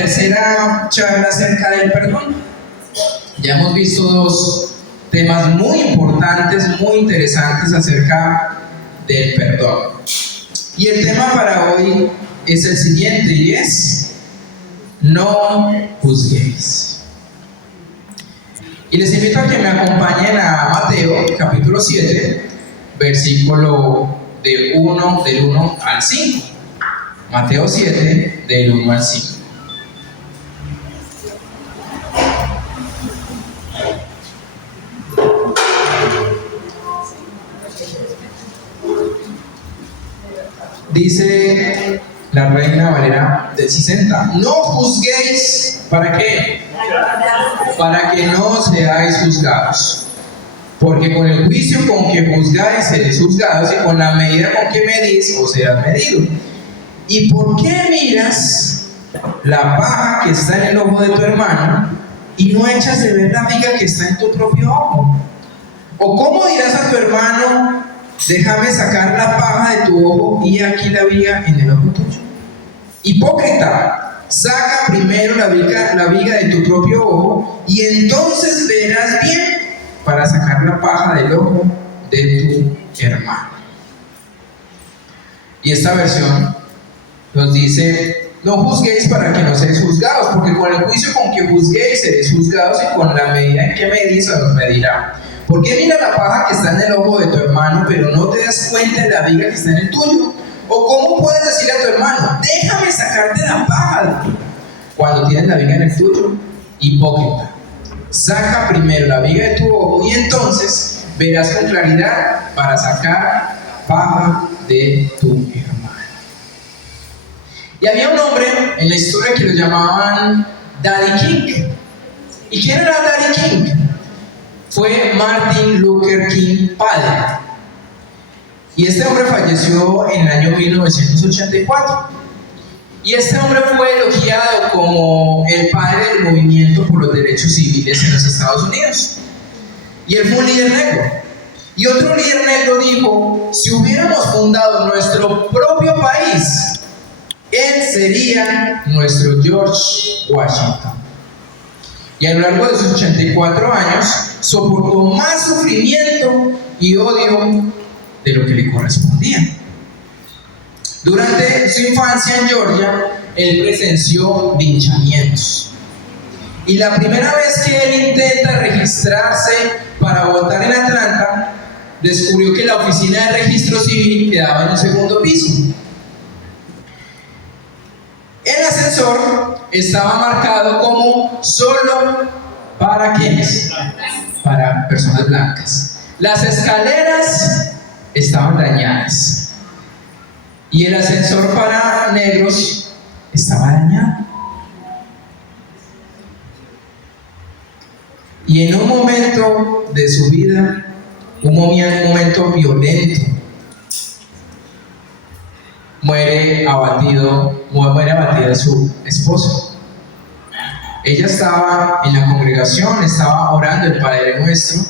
Tercera charla acerca del perdón. Ya hemos visto dos temas muy importantes, muy interesantes acerca del perdón. Y el tema para hoy es el siguiente y es: no juzguéis. Y les invito a que me acompañen a Mateo capítulo 7, versículo del 1 al 5. Mateo 7, del 1 al 5. Dice la Reina Valera del 60: no juzguéis. ¿Para qué? Para que no seáis juzgados. Porque con el juicio con que juzgáis seréis juzgados, y con la medida con que medís os serás medido. ¿Y por qué miras la paja que está en el ojo de tu hermano y no echas de ver la viga que está en tu propio ojo? ¿O cómo dirás a tu hermano: déjame sacar la paja de tu ojo y aquí la viga en el ojo tuyo? Hipócrita, saca primero la viga de tu propio ojo y entonces verás bien para sacar la paja del ojo de tu hermano. Y esta versión nos dice: no juzguéis para que no seáis juzgados, porque con el juicio con que juzguéis seréis juzgados, y con la medida en que medís os medirá. ¿Por qué mira la paja que está en el ojo de tu hermano, pero no te das cuenta de la viga que está en el tuyo? ¿O cómo puedes decirle a tu hermano: déjame sacarte la paja, cuando tienes la viga en el tuyo? Hipócrita, saca primero la viga de tu ojo y entonces verás con claridad para sacar la paja de tu hermano. Y había un hombre en la historia que lo llamaban Daddy King. ¿Y quién era Daddy King? Fue Martin Luther King padre. Y este hombre falleció en el año 1984. Y este hombre fue elogiado como el padre del movimiento por los derechos civiles en los Estados Unidos. Y él fue un líder negro. Y otro líder negro dijo: si hubiéramos fundado nuestro propio país, él sería nuestro George Washington. Y a lo largo de sus 84 años soportó más sufrimiento y odio de lo que le correspondía. Durante su infancia en Georgia, él presenció linchamientos. Y la primera vez que él intenta registrarse para votar en Atlanta, descubrió que la oficina de registro civil quedaba en un segundo piso. El ascensor estaba marcado como solo para ¿quiénes? Para personas blancas. Las escaleras estaban dañadas y el ascensor para negros estaba dañado. Y en un momento de su vida, un momento violento, muere abatida su esposo. Ella estaba en la congregación, estaba orando el Padre Nuestro,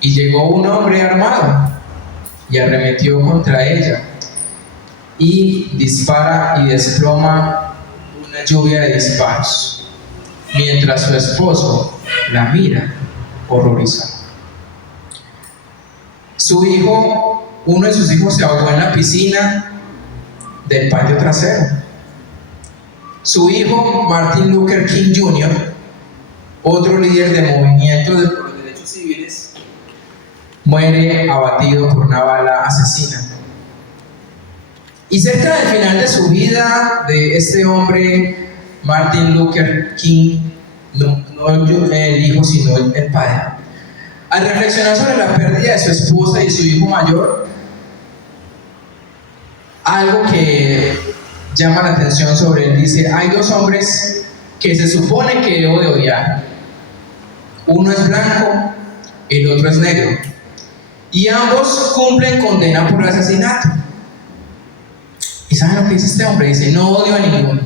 y llegó un hombre armado y arremetió contra ella y dispara y desploma una lluvia de disparos, mientras su esposo la mira horrorizado. Uno de sus hijos se ahogó en la piscina del patio trasero. Su hijo, Martin Luther King Jr., otro líder del movimiento de los derechos civiles, muere abatido por una bala asesina. Y cerca del final de su vida, de este hombre, Martin Luther King, no el hijo, sino el padre, al reflexionar sobre la pérdida de su esposa y su hijo mayor, algo que llama la atención sobre él, dice: hay dos hombres que se supone que debo de odiar. Uno es blanco, el otro es negro, y ambos cumplen condena por asesinato. ¿Y saben lo que dice este hombre? Dice: no odio a ninguno.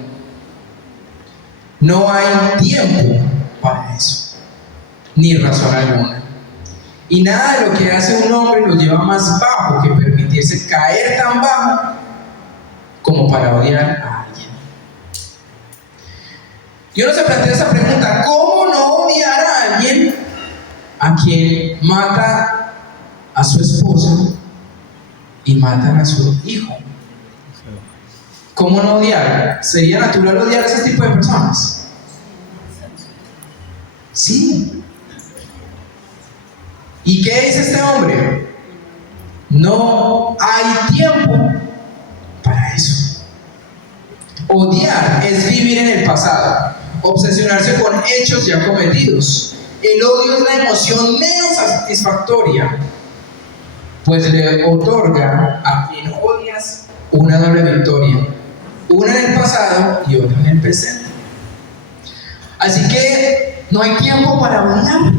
No hay tiempo para eso, ni razón alguna. Y nada de lo que hace un hombre lo lleva más bajo que permitirse caer tan bajo como para odiar a alguien. Y uno se plantea esa pregunta: ¿cómo no odiar a alguien a quien mata a su esposa y matan a su hijo? ¿Cómo no odiar? ¿Sería natural odiar a ese tipo de personas? Sí. ¿Y qué dice este hombre? No hay tiempo para eso. Odiar es vivir en el pasado, obsesionarse con hechos ya cometidos. El odio es la emoción menos satisfactoria, pues le otorga a quien odias una doble victoria, una en el pasado y otra en el presente. Así que no hay tiempo para odiar.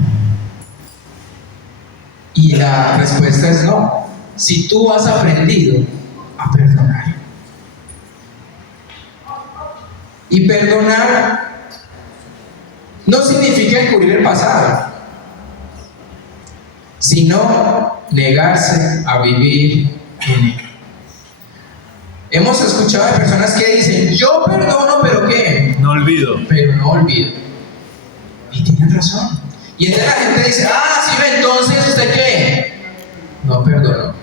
Y la respuesta es no. Si tú has aprendido a perdonar. Y perdonar no significa encubrir el pasado, sino negarse a vivir en él. Hemos escuchado de personas que dicen: yo perdono, pero ¿qué? No olvido. Pero no olvido. Y tienen razón. Y entonces la gente dice: sí, entonces ¿usted qué? No perdonó.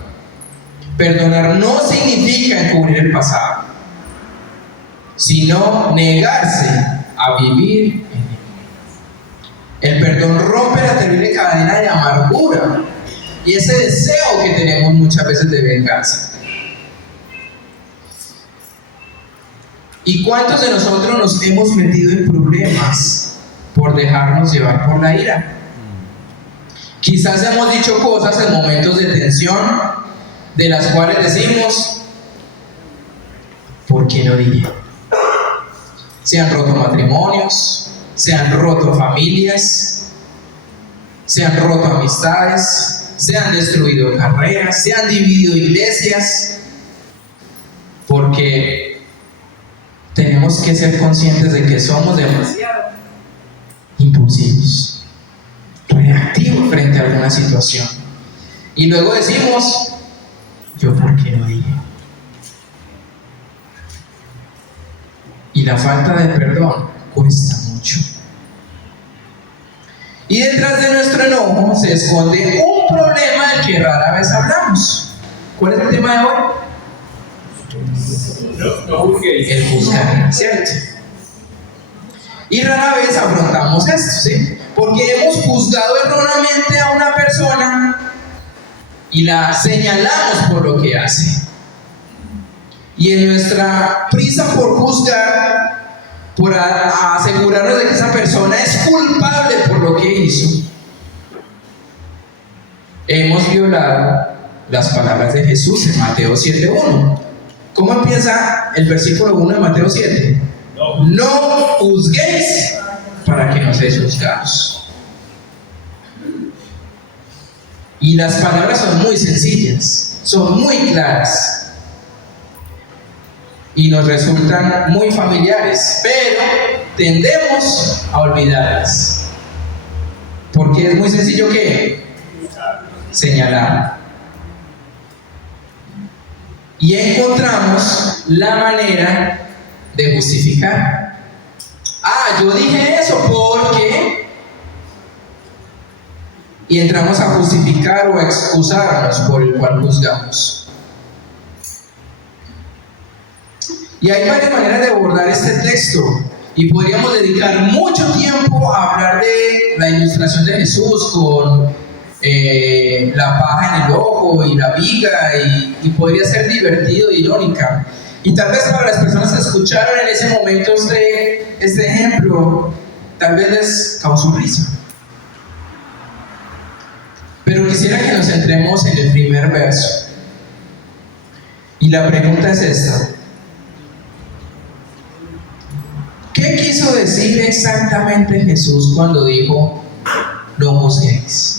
Perdonar no significa encubrir el pasado, sino negarse a vivir en él. El perdón rompe la terrible cadena de amargura y ese deseo que tenemos muchas veces de venganza. ¿Y cuántos de nosotros nos hemos metido en problemas por dejarnos llevar por la ira? Quizás hemos dicho cosas en momentos de tensión de las cuales decimos: ¿por qué lo dije? Se han roto matrimonios, se han roto familias, se han roto amistades, se han destruido carreras, se han dividido iglesias, porque tenemos que ser conscientes de que somos demasiado impulsivos, reactivos frente a alguna situación. Y luego decimos: ¿yo por qué lo dije? Y la falta de perdón cuesta mucho. Y detrás de nuestro enojo se esconde un problema del que rara vez hablamos. ¿Cuál es el tema de hoy? El juzgar, ¿cierto? Y rara vez afrontamos esto, ¿sí? Porque hemos juzgado erróneamente a una persona y la señalamos por lo que hace. Y en nuestra prisa por juzgar, por asegurarnos de que esa persona es culpable por lo que hizo, hemos violado las palabras de Jesús en Mateo 7:1. ¿Cómo empieza el versículo 1 de Mateo 7? No juzguéis para que no seáis juzgados. Y las palabras son muy sencillas, son muy claras y nos resultan muy familiares, pero tendemos a olvidarlas, porque es muy sencillo que señalar. Y encontramos la manera de justificar. Yo dije eso porque... Y entramos a justificar o a excusarnos por el cual juzgamos. Y hay varias maneras de abordar este texto. Y podríamos dedicar mucho tiempo a hablar de la ilustración de Jesús con la paja en el ojo y la viga, y podría ser divertido e irónica. Y tal vez para las personas que escucharon en ese momento este ejemplo, tal vez les causó risa. Pero quisiera que nos centremos en el primer verso. Y la pregunta es esta: ¿qué quiso decir exactamente Jesús cuando dijo no juzguéis?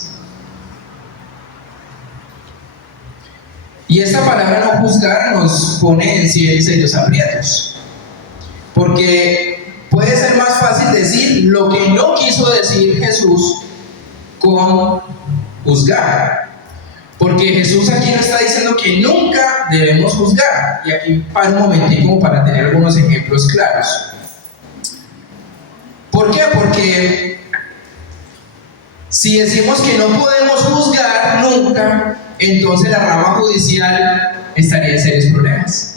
Y esta palabra no juzgar nos pone en serios aprietos, porque puede ser más fácil decir lo que no quiso decir Jesús con juzgar, porque Jesús aquí no está diciendo que nunca debemos juzgar. Y aquí para un momentico para tener algunos ejemplos claros. ¿Por qué? Porque si decimos que no podemos juzgar nunca, entonces la rama judicial estaría en serios problemas.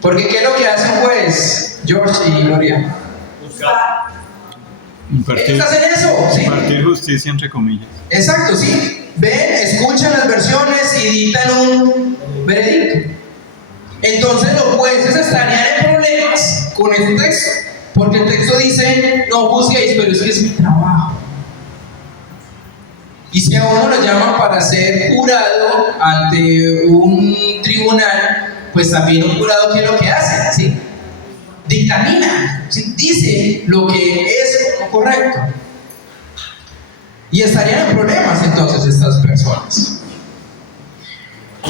Porque ¿qué es lo que hace un juez, George y Gloria? Impartir, ¿Estás en eso? ¿Sí? impartir justicia entre comillas. Exacto, sí. Ven, escuchan las versiones y dictan un veredicto. Entonces los jueces estarían en problemas con este texto. Porque el texto dice, no juzguéis, pero es que es mi trabajo. Y si a uno lo llaman para ser jurado ante un tribunal, pues también un jurado, ¿qué es lo que hace? ¿Sí? Dictamina, ¿sí? Dice lo que es correcto. Y estarían en problemas entonces estas personas.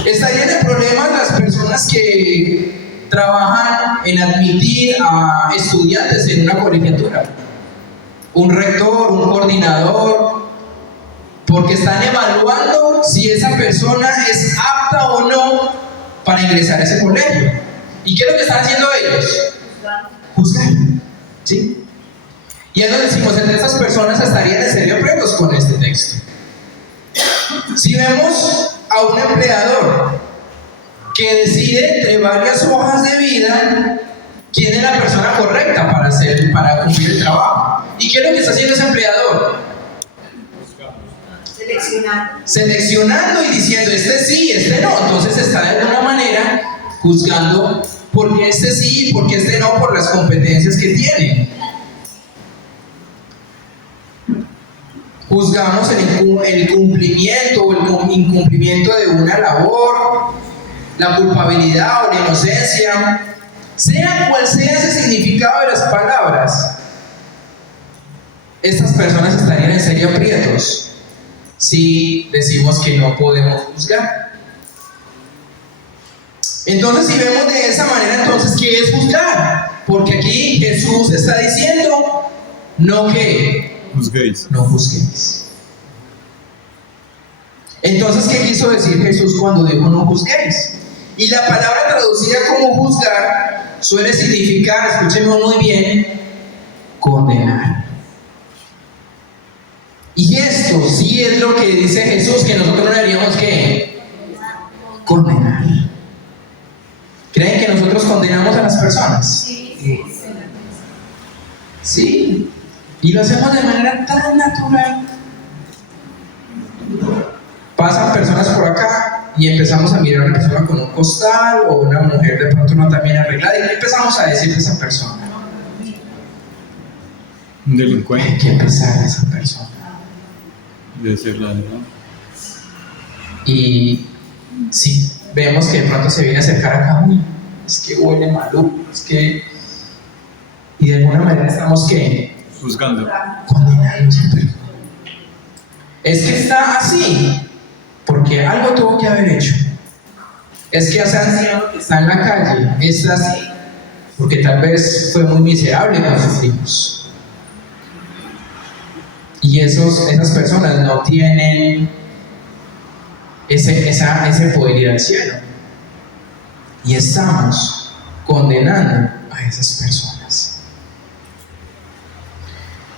Estarían en problemas las personas que trabajan en admitir a estudiantes en una colegiatura. Un rector, un coordinador, porque están evaluando si esa persona es apta o no para ingresar a ese colegio. ¿Y qué es lo que están haciendo ellos? Juzgar. ¿Sí? Y entonces decimos, entre esas personas estarían en serio presos con este texto. Si vemos a un empleador que decide entre varias hojas de vida quién es la persona correcta para cumplir el trabajo. ¿Y qué es lo que está haciendo ese empleador? Seleccionando y diciendo este sí, este no. Entonces está de alguna manera juzgando por qué este sí y por qué este no, por las competencias que tiene. Juzgamos el cumplimiento o el incumplimiento de una labor, la culpabilidad o la inocencia, sea cual sea ese significado de las palabras. Estas personas estarían en serio aprietos si decimos que no podemos juzgar. Entonces, si vemos de esa manera, entonces, ¿qué es juzgar? Porque aquí Jesús está diciendo, no que juzguéis. No juzguéis. Entonces, ¿qué quiso decir Jesús cuando dijo no juzguéis? Y la palabra traducida como juzgar suele significar, escúchenlo muy bien, condenar. Y esto sí es lo que dice Jesús, que nosotros no deberíamos ¿qué? Condenar. ¿Creen que nosotros condenamos a las personas? Sí. Y lo hacemos de manera tan natural. Pasan personas por acá y empezamos a mirar a una persona con un costal o una mujer de pronto no tan bien arreglada y empezamos a decirle a esa persona, Un delincuente. hay que empezar a esa persona. Debe ser ladrón. Y si vemos que de pronto se viene a acercar acá, uy, es que huele maluco, es que... Y de alguna manera estamos ¿qué? Juzgando. Condenando a esa persona. Es que está así porque algo tuvo que haber hecho. Es que ese anciano que está en la calle está así porque tal vez fue muy miserable con sus hijos. Y esas personas no tienen ese poder ir al cielo. Y estamos condenando a esas personas.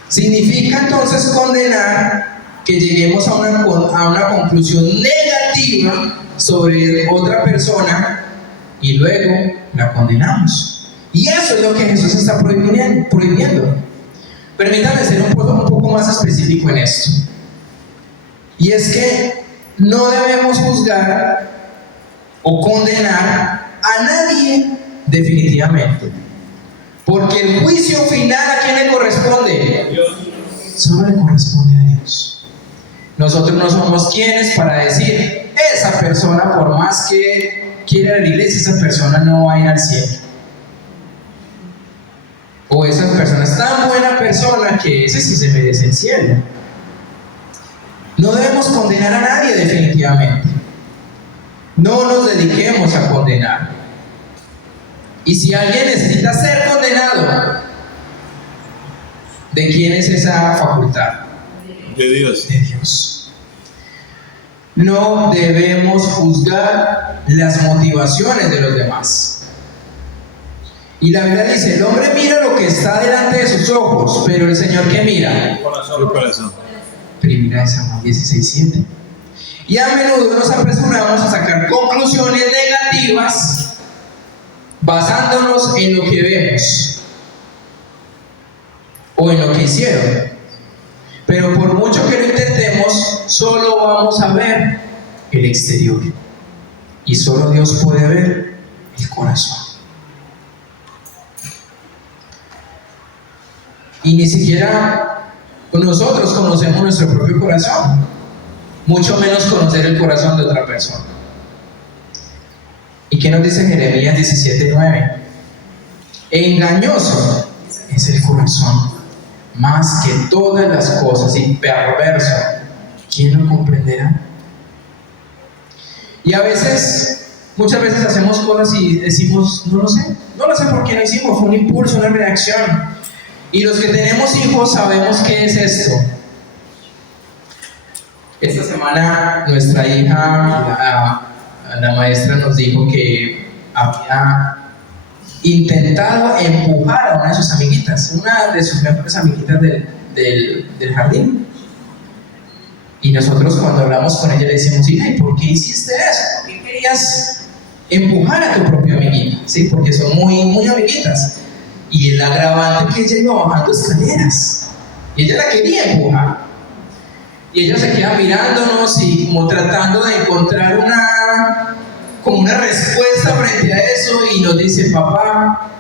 Significa entonces condenar que lleguemos a una conclusión negativa sobre otra persona y luego la condenamos. Y eso es lo que Jesús está prohibiendo. Permítanme ser un poco más específico en esto. Y es que no debemos juzgar o condenar a nadie definitivamente. Porque el juicio final, ¿a quién le corresponde? Solo le corresponde a Dios. Nosotros no somos quienes para decir, esa persona por más que quiera ir a la iglesia, esa persona no va a ir al cielo. O esa persona es tan buena persona que ese sí se merece el cielo. No debemos condenar a nadie definitivamente. No nos dediquemos a condenar. Y si alguien necesita ser condenado, ¿de quién es esa facultad? De Dios. De Dios. No debemos juzgar las motivaciones de los demás. Y la Biblia dice, el hombre mira lo que está delante de sus ojos, pero el Señor ¿qué mira? Su corazón. Primera de Samuel 16:7. Y a menudo nos apresuramos a sacar conclusiones negativas basándonos en lo que vemos o en lo que hicieron. Pero por mucho que lo intentemos, solo vamos a ver el exterior. Y solo Dios puede ver el corazón. Y ni siquiera nosotros conocemos nuestro propio corazón, mucho menos conocer el corazón de otra persona. ¿Y qué nos dice Jeremías 17:9? Engañoso es el corazón, más que todas las cosas, y perverso, ¿quién lo comprenderá? Y muchas veces hacemos cosas y decimos, no lo sé por qué lo hicimos, fue un impulso, una reacción. Y los que tenemos hijos sabemos qué es esto. Esta semana nuestra hija, la maestra nos dijo que había intentado empujar a una de sus amiguitas, una de sus mejores amiguitas del jardín. Y nosotros cuando hablamos con ella le decimos, hija, ¿y por qué hiciste eso? ¿Por qué querías empujar a tu propia amiguita? ¿Sí? Porque son muy, muy amiguitas. Y el agravante que ella iba bajando escaleras. Y ella la quería empujar. Y ella se queda mirándonos y como tratando de encontrar una respuesta frente a eso. Y nos dice, papá,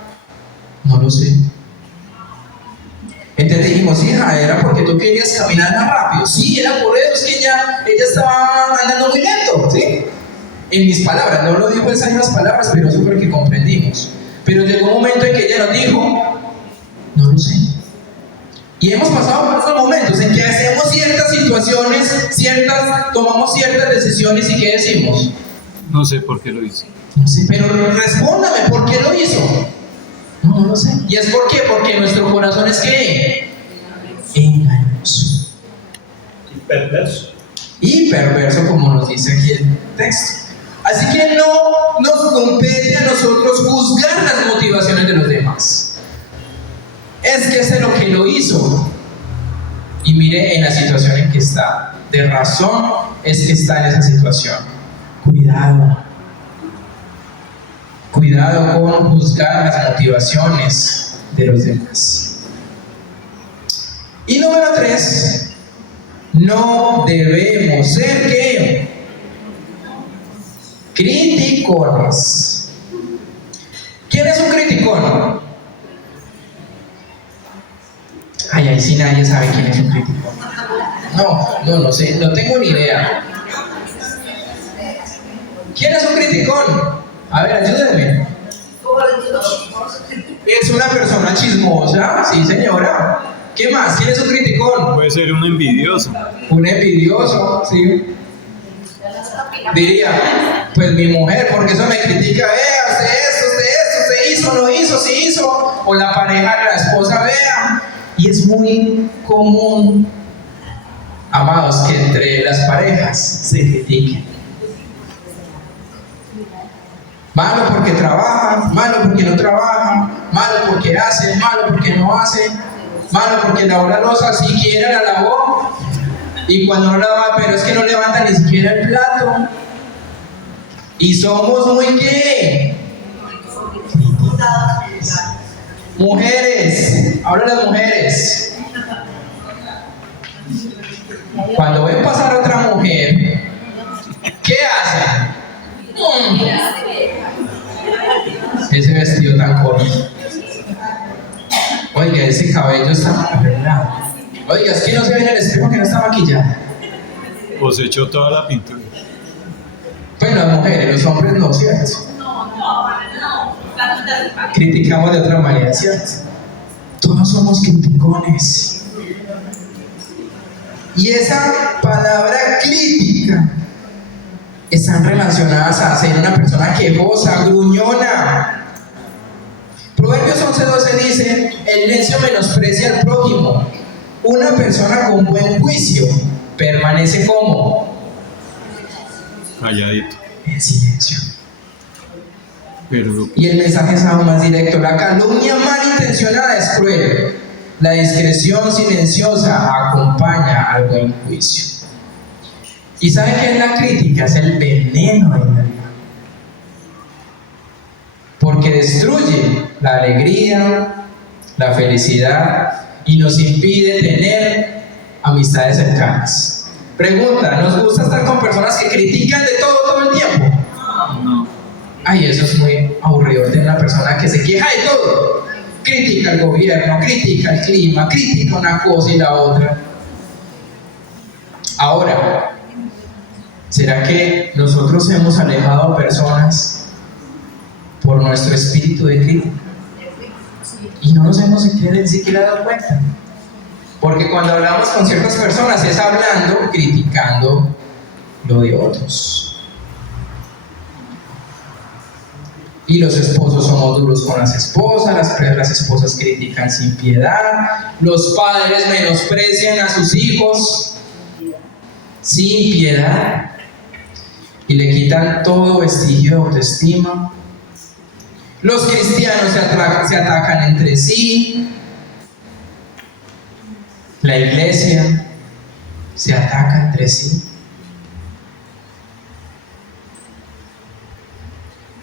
no lo sé. Entonces dijimos, hija, ¿era porque tú querías caminar más rápido? Sí, era por eso, es que ella estaba andando muy lento, ¿sí? En mis palabras, no lo dijo esas mismas palabras, pero eso fue lo que comprendimos. Pero llegó un momento en que ella nos dijo, no lo sé. Y hemos pasado por esos momentos en que hacemos ciertas situaciones, tomamos ciertas decisiones y ¿qué decimos? No sé por qué lo hice. No sé, pero respóndame, ¿por qué lo hizo? No lo sé. ¿Y es por qué? Porque nuestro corazón es ¿qué? Engañoso. Y perverso, como nos dice aquí el texto. Así que no nos compete a nosotros juzgar las motivaciones de los demás. Es que es lo que lo hizo. Y mire en la situación en que está. De razón es que está en esa situación. Cuidado. Cuidado con juzgar las motivaciones de los demás. Y número 3, no debemos ser ¿qué? Criticones. ¿Quién es un criticón? Ay, ahí sí nadie sabe quién es un criticón. No sé, no tengo ni idea. ¿Quién es un criticón? A ver, ayúdenme. Es una persona chismosa, sí señora. ¿Qué más? ¿Quién es un criticón? Puede ser un envidioso. Un envidioso, sí. Diría, pues mi mujer, porque eso me critica, usted hizo, no hizo, sí hizo. O la pareja, la esposa, vea. Y es muy común, amados, que entre las parejas se critiquen. Malo porque trabaja, malo porque no trabaja, malo porque hace, malo porque no hace, malo porque lavó la loza, siquiera la lavó, y cuando no lava, pero es que no levanta ni siquiera el plato. Y somos muy ¿qué? Mujeres, ahora las mujeres. Cuando ven pasar a otra mujer, ¿qué hacen? Ese vestido tan corto. Oiga, ese cabello está mal arreglado. Oiga, es que no se ve en el espejo que no está maquillada. O se echó toda la pintura. Pues las mujeres, los hombres no, ¿cierto? Criticamos de otra manera, ¿cierto? Todos somos criticones. Y esa palabra crítica están relacionadas a ser una persona quejosa, gruñona. Proverbios 11:12 dice, el necio menosprecia al prójimo. Una persona con buen juicio permanece como Calladito. en silencio. Pero Y el mensaje es aún más directo. La calumnia malintencionada es cruel. La discreción silenciosa acompaña al buen juicio. ¿Y sabe qué es la crítica? Es el veneno del alma. Porque destruye la alegría, la felicidad y nos impide tener amistades cercanas. Pregunta, ¿nos gusta estar con personas que critican de todo el tiempo? no. Ay, eso es muy aburrido, tener una persona que se queja de todo. Critica el gobierno, critica el clima, critica una cosa y la otra. Ahora, ¿será que nosotros hemos alejado a personas por nuestro espíritu de crítica? Y no nos hemos ni siquiera dado cuenta. Porque cuando hablamos con ciertas personas es hablando, criticando lo de otros. Y los esposos somos duros con las esposas, las esposas critican sin piedad, los padres menosprecian a sus hijos sin piedad y le quitan todo vestigio de autoestima. Los cristianos se atacan entre sí, la iglesia se ataca entre sí.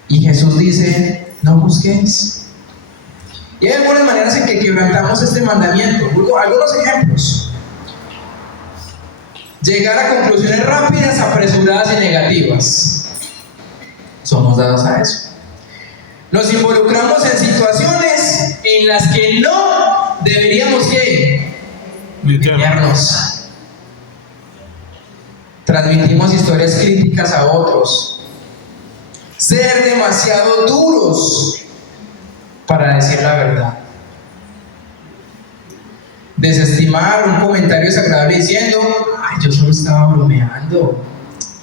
Y Jesús dice, no juzguéis. Y hay algunas maneras en que quebrantamos este mandamiento. Algunos ejemplos. Llegar a conclusiones rápidas, apresuradas y negativas. Somos dados a eso. Nos involucramos en situaciones en las que no deberíamos meternos. Transmitimos historias críticas a otros. Ser demasiado duros para decir la verdad. Desestimar un comentario desagradable diciendo, ay, yo solo estaba bromeando.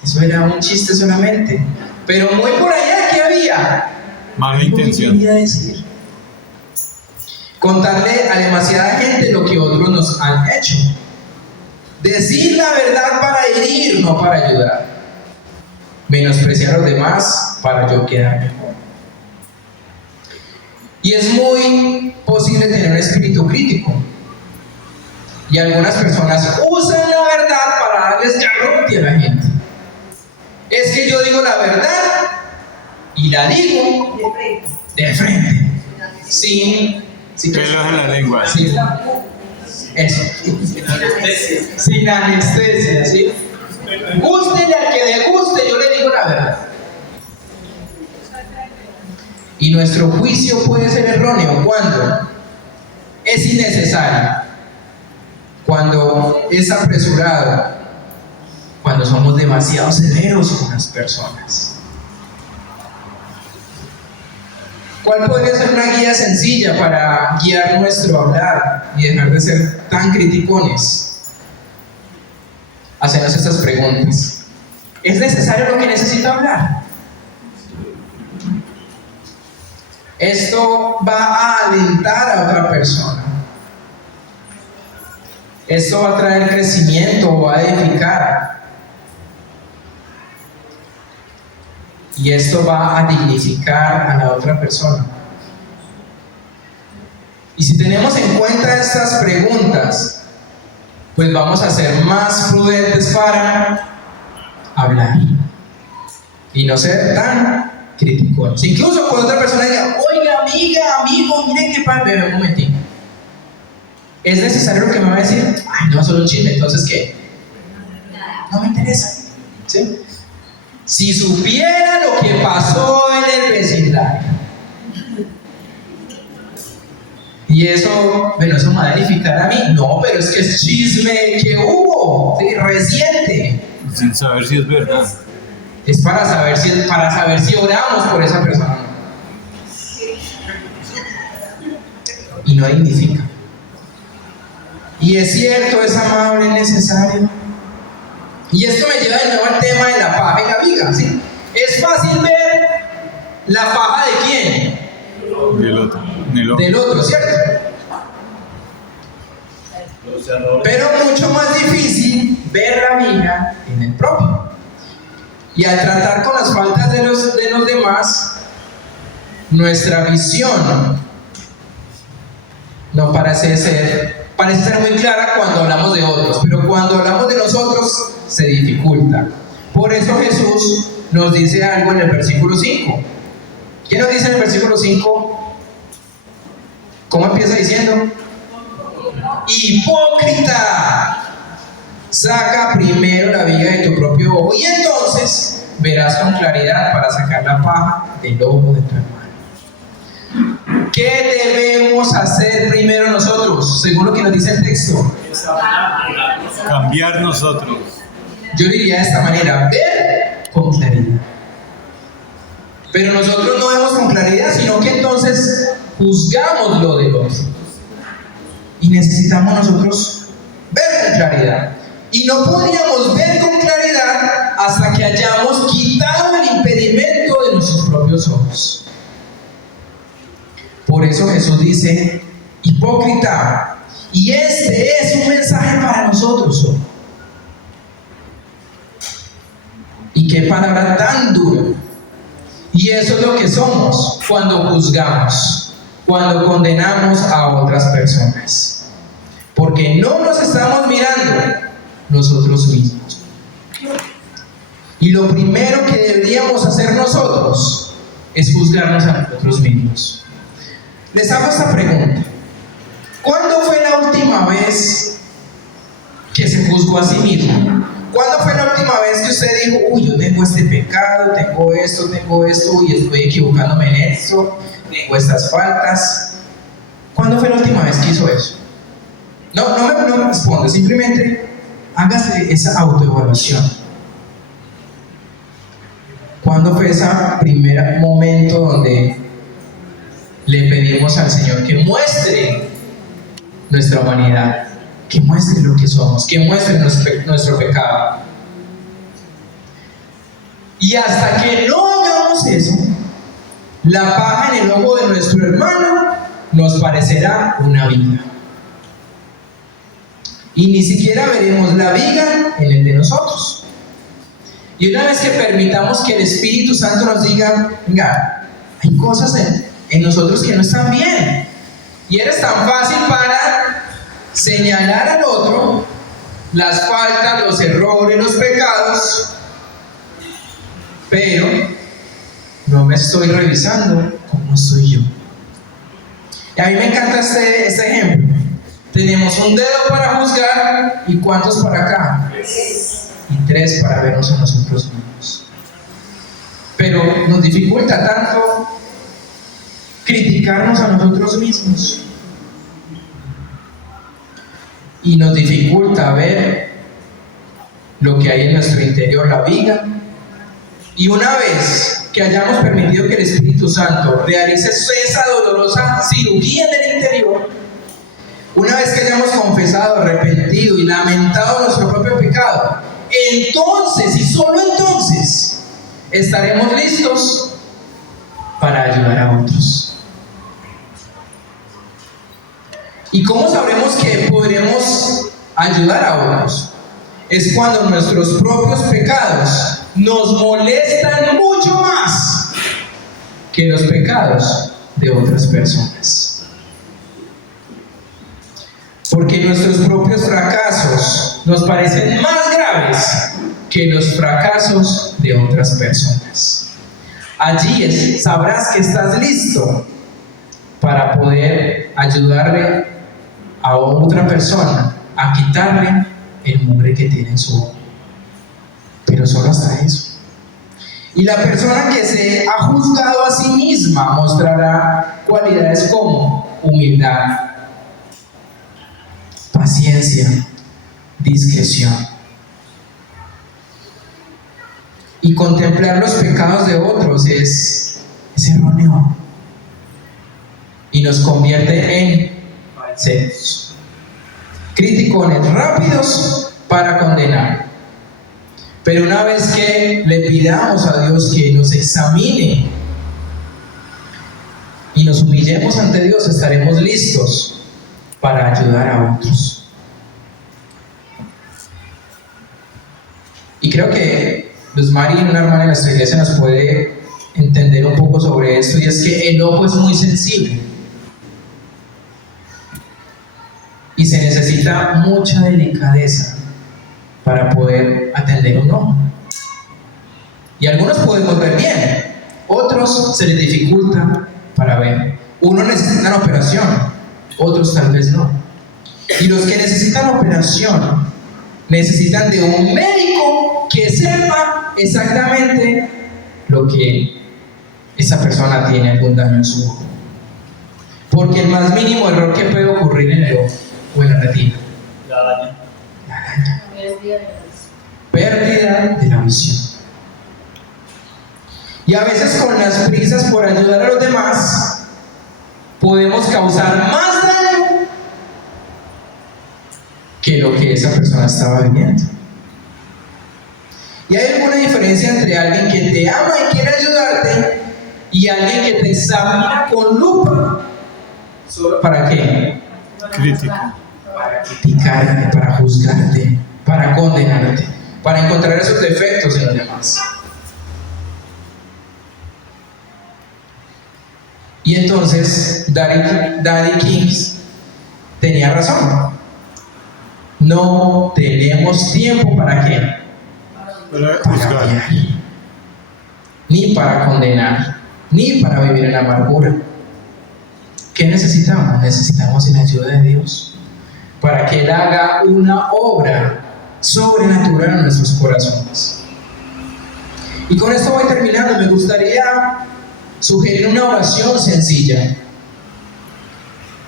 Eso era un chiste solamente. Pero muy por allá, ¿qué había? Mala intención. ¿Qué quería decir? Contarle a demasiada gente lo que otros nos han hecho. Decir la verdad para herir, no para ayudar. Menospreciar a los demás para yo quedar mejor. Y es muy posible tener un espíritu crítico. Y algunas personas usan la verdad para darles garrote a la gente. Es que yo digo la verdad y la digo de frente. Sin pelos en la lengua. Sin, eso. Sin anestesia, ¿sí? Gústele al que le guste, yo le digo la verdad. Y nuestro juicio puede ser erróneo cuando es innecesario, cuando es apresurado, cuando somos demasiado severos con las personas. ¿Cuál podría ser una guía sencilla para guiar nuestro hablar y dejar de ser tan criticones? Hacernos estas preguntas. ¿Es necesario lo que necesito hablar? Esto va a alentar a otra persona. Esto va a traer crecimiento o va a edificar. Y esto va a dignificar a la otra persona. Y si tenemos en cuenta estas preguntas, pues vamos a ser más prudentes para hablar y no ser tan críticos. Incluso cuando otra persona diga, oiga, amiga, amigo, miren qué padre, un momentito. ¿Es necesario lo que me va a decir? Ay, no, solo un chisme, entonces ¿qué? No me interesa. ¿Sí? Si supiera lo que pasó en el vecindario. Y eso, bueno, eso me va a edificar a mí. No, pero es que es chisme que hubo, ¿sí? Reciente. Sin saber si es verdad. Es para saber si oramos por esa persona. Y no dignifica. Y es cierto, es amable, es necesario. Y esto me lleva de nuevo al tema de la paja y la viga, ¿sí? Es fácil ver la paja de quién. Del otro. Del otro, ¿cierto? Pero mucho más difícil ver la viga en el propio. Y al tratar con las faltas de los demás, nuestra visión no parece ser muy clara cuando hablamos de otros, pero cuando hablamos de nosotros se dificulta. Por eso Jesús nos dice algo en el versículo 5. ¿Qué nos dice en el versículo 5? ¿Cómo empieza diciendo? Hipócrita, saca primero la viga de tu propio ojo y entonces verás con claridad para sacar la paja del ojo de tu hermano. ¿Qué debemos hacer primero nosotros, según lo que nos dice el texto? Cambiar nosotros. Yo diría de esta manera: ver con claridad. Pero nosotros no vemos con claridad, sino que entonces juzgamos lo del otro. Y necesitamos nosotros ver con claridad. Y no podríamos ver con claridad hasta que hayamos quitado el impedimento de nuestros propios ojos. Por eso Jesús dice: hipócrita. Y este es un mensaje para nosotros hoy. Y qué palabra tan dura. Y eso es lo que somos cuando juzgamos, cuando condenamos a otras personas. Porque no nos estamos mirando nosotros mismos. Y lo primero que deberíamos hacer nosotros es juzgarnos a nosotros mismos. Les hago esta pregunta: ¿cuándo fue la última vez que se juzgó a sí mismo? ¿Cuándo fue la última vez que usted dijo: uy, yo tengo este pecado, tengo esto, y estoy equivocándome en esto, tengo estas faltas? ¿Cuándo fue la última vez que hizo eso? No me responda, simplemente hágase esa autoevaluación. ¿Cuándo fue ese primer momento donde le pedimos al Señor que muestre nuestra humanidad, que muestre lo que somos, que muestre nuestro pecado? Y hasta que no hagamos eso, la paja en el ojo de nuestro hermano nos parecerá una viga. Y ni siquiera veremos la viga en el de nosotros. Y una vez que permitamos que el Espíritu Santo nos diga: venga, hay cosas en nosotros que no están bien. Y eres tan fácil para señalar al otro las faltas, los errores, los pecados, pero no me estoy revisando cómo soy yo. Y a mí me encanta este ejemplo. Tenemos un dedo para juzgar, ¿y cuántos para acá? Y 3 para vernos a nosotros mismos. Pero nos dificulta tanto criticarnos a nosotros mismos. Y nos dificulta ver lo que hay en nuestro interior, la viga. Y una vez que hayamos permitido que el Espíritu Santo realice esa dolorosa cirugía en el interior, una vez que hayamos confesado, arrepentido y lamentado nuestro propio pecado, entonces y solo entonces estaremos listos para ayudar a otros. ¿Y cómo sabremos que podremos ayudar a otros? Es cuando nuestros propios pecados nos molestan mucho más que los pecados de otras personas. Porque nuestros propios fracasos nos parecen más graves que los fracasos de otras personas. Allí sabrás que estás listo para poder ayudarle a otra persona a quitarle el mugre que tiene en su ojo. Pero solo hasta eso. Y la persona que se ha juzgado a sí misma mostrará cualidades como humildad, paciencia, discreción. Y contemplar los pecados de otros es erróneo y nos convierte en fariseos, criticones rápidos para condenar. Pero una vez que le pidamos a Dios que nos examine y nos humillemos ante Dios, estaremos listos para ayudar a otros. Y creo que Luz Mari, una hermana de nuestra iglesia, nos puede entender un poco sobre esto, y es que el ojo es muy sensible y se necesita mucha delicadeza para poder atender un ojo. Y algunos podemos ver bien, otros se les dificulta para ver. Unos necesitan operación, otros tal vez no. Y los que necesitan operación necesitan de un médico que sepa exactamente lo que esa persona tiene, algún daño en su ojo. Porque el más mínimo error que puede ocurrir en el ojo o en la retina, la araña, pérdida de la visión. Y a veces con las prisas por ayudar a los demás podemos causar más daño que lo que esa persona estaba viviendo. ¿Y hay alguna diferencia entre alguien que te ama y quiere ayudarte y alguien que te examina con lupa? ¿Para qué? Crítica. Para criticarte, para juzgarte, para condenarte, para encontrar esos defectos en los demás. Y entonces Daddy Kings tenía razón. No tenemos tiempo para qué, Para para juzgar. odiar, ni para condenar, ni para vivir en amargura. ¿Qué necesitamos? Necesitamos la ayuda de Dios para que Él haga una obra sobrenatural en nuestros corazones. Y con esto voy terminando. Me gustaría sugerir una oración sencilla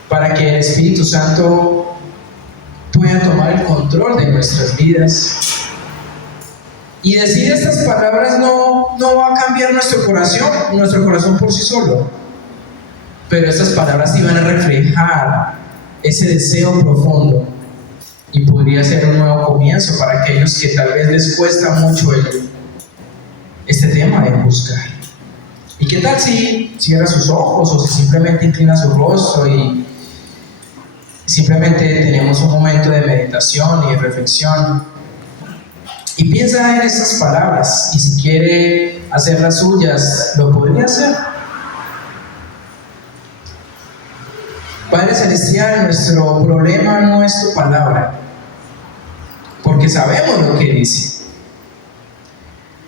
para que el Espíritu Santo pueda tomar el control de nuestras vidas. Y decir estas palabras no va a cambiar nuestro corazón por sí solo, pero estas palabras sí van a reflejar ese deseo profundo y podría ser un nuevo comienzo para aquellos que tal vez les cuesta mucho este tema de juzgar. ¿Y qué tal si cierra sus ojos o si simplemente inclina su rostro y simplemente tenemos un momento de meditación y de reflexión? Y piensa en estas palabras, y si quiere hacerlas suyas, lo podría hacer. Padre Celestial, nuestro problema no es tu palabra, porque sabemos lo que dice.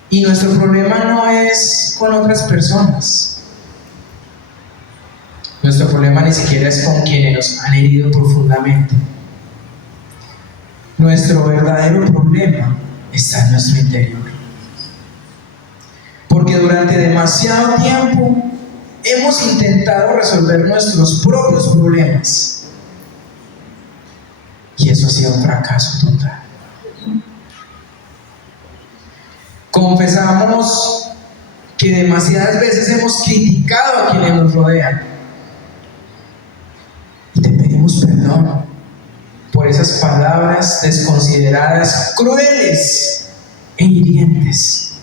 Y nuestro problema no es con otras personas. Nuestro problema ni siquiera es con quienes nos han herido profundamente. Nuestro verdadero problema está en nuestro interior. Porque durante demasiado tiempo hemos intentado resolver nuestros propios problemas. Y eso ha sido un fracaso total. Confesamos que demasiadas veces hemos criticado a quienes nos rodean. Y te pedimos perdón por esas palabras desconsideradas, crueles e hirientes.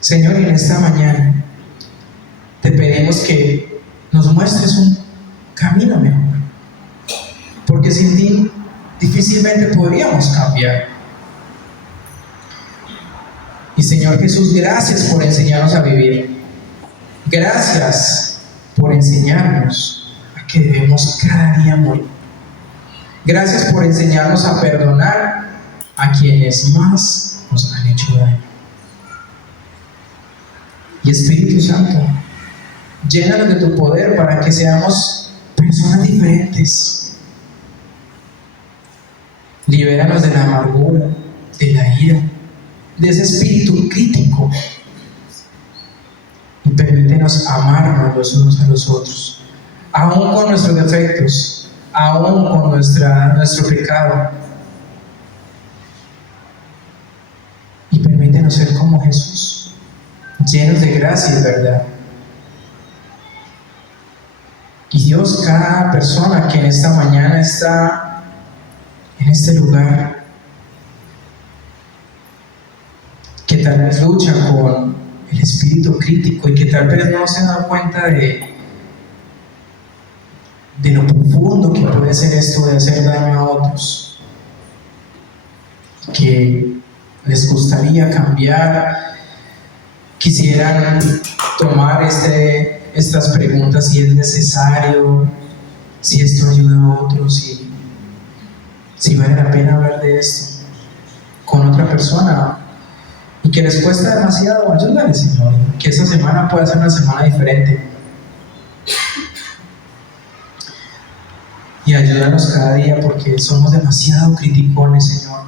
Señor, en esta mañana te pedimos que nos muestres un camino mejor, porque sin ti difícilmente podríamos cambiar. Y Señor Jesús, gracias por enseñarnos a vivir. Gracias por enseñarnos a que debemos cada día morir. Gracias por enseñarnos a perdonar a quienes más nos han hecho daño. Y Espíritu Santo, llénanos de tu poder para que seamos personas diferentes. Libéranos de la amargura, de la ira, de ese espíritu crítico, y permítenos amarnos los unos a los otros, aún con nuestros defectos, aún con nuestro pecado, y permítenos ser como Jesús, llenos de gracia y verdad. Y Dios, cada persona que en esta mañana está en este lugar, que tal vez lucha con el espíritu crítico y que tal vez no se da cuenta de lo profundo que puede ser esto de hacer daño a otros, que les gustaría cambiar, quisieran tomar estas preguntas, si es necesario, si esto ayuda a otros, si vale la pena hablar de esto con otra persona y que les cuesta demasiado, ayúdale, Señor, que esta semana pueda ser una semana diferente. Y ayúdanos cada día porque somos demasiado criticones, Señor.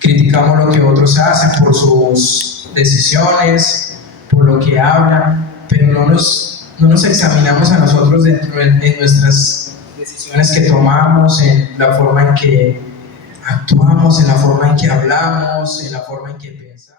Criticamos lo que otros hacen por sus decisiones, por lo que hablan, pero no nos examinamos a nosotros dentro de nuestras decisiones que tomamos, en la forma en que actuamos, en la forma en que hablamos, en la forma en que pensamos.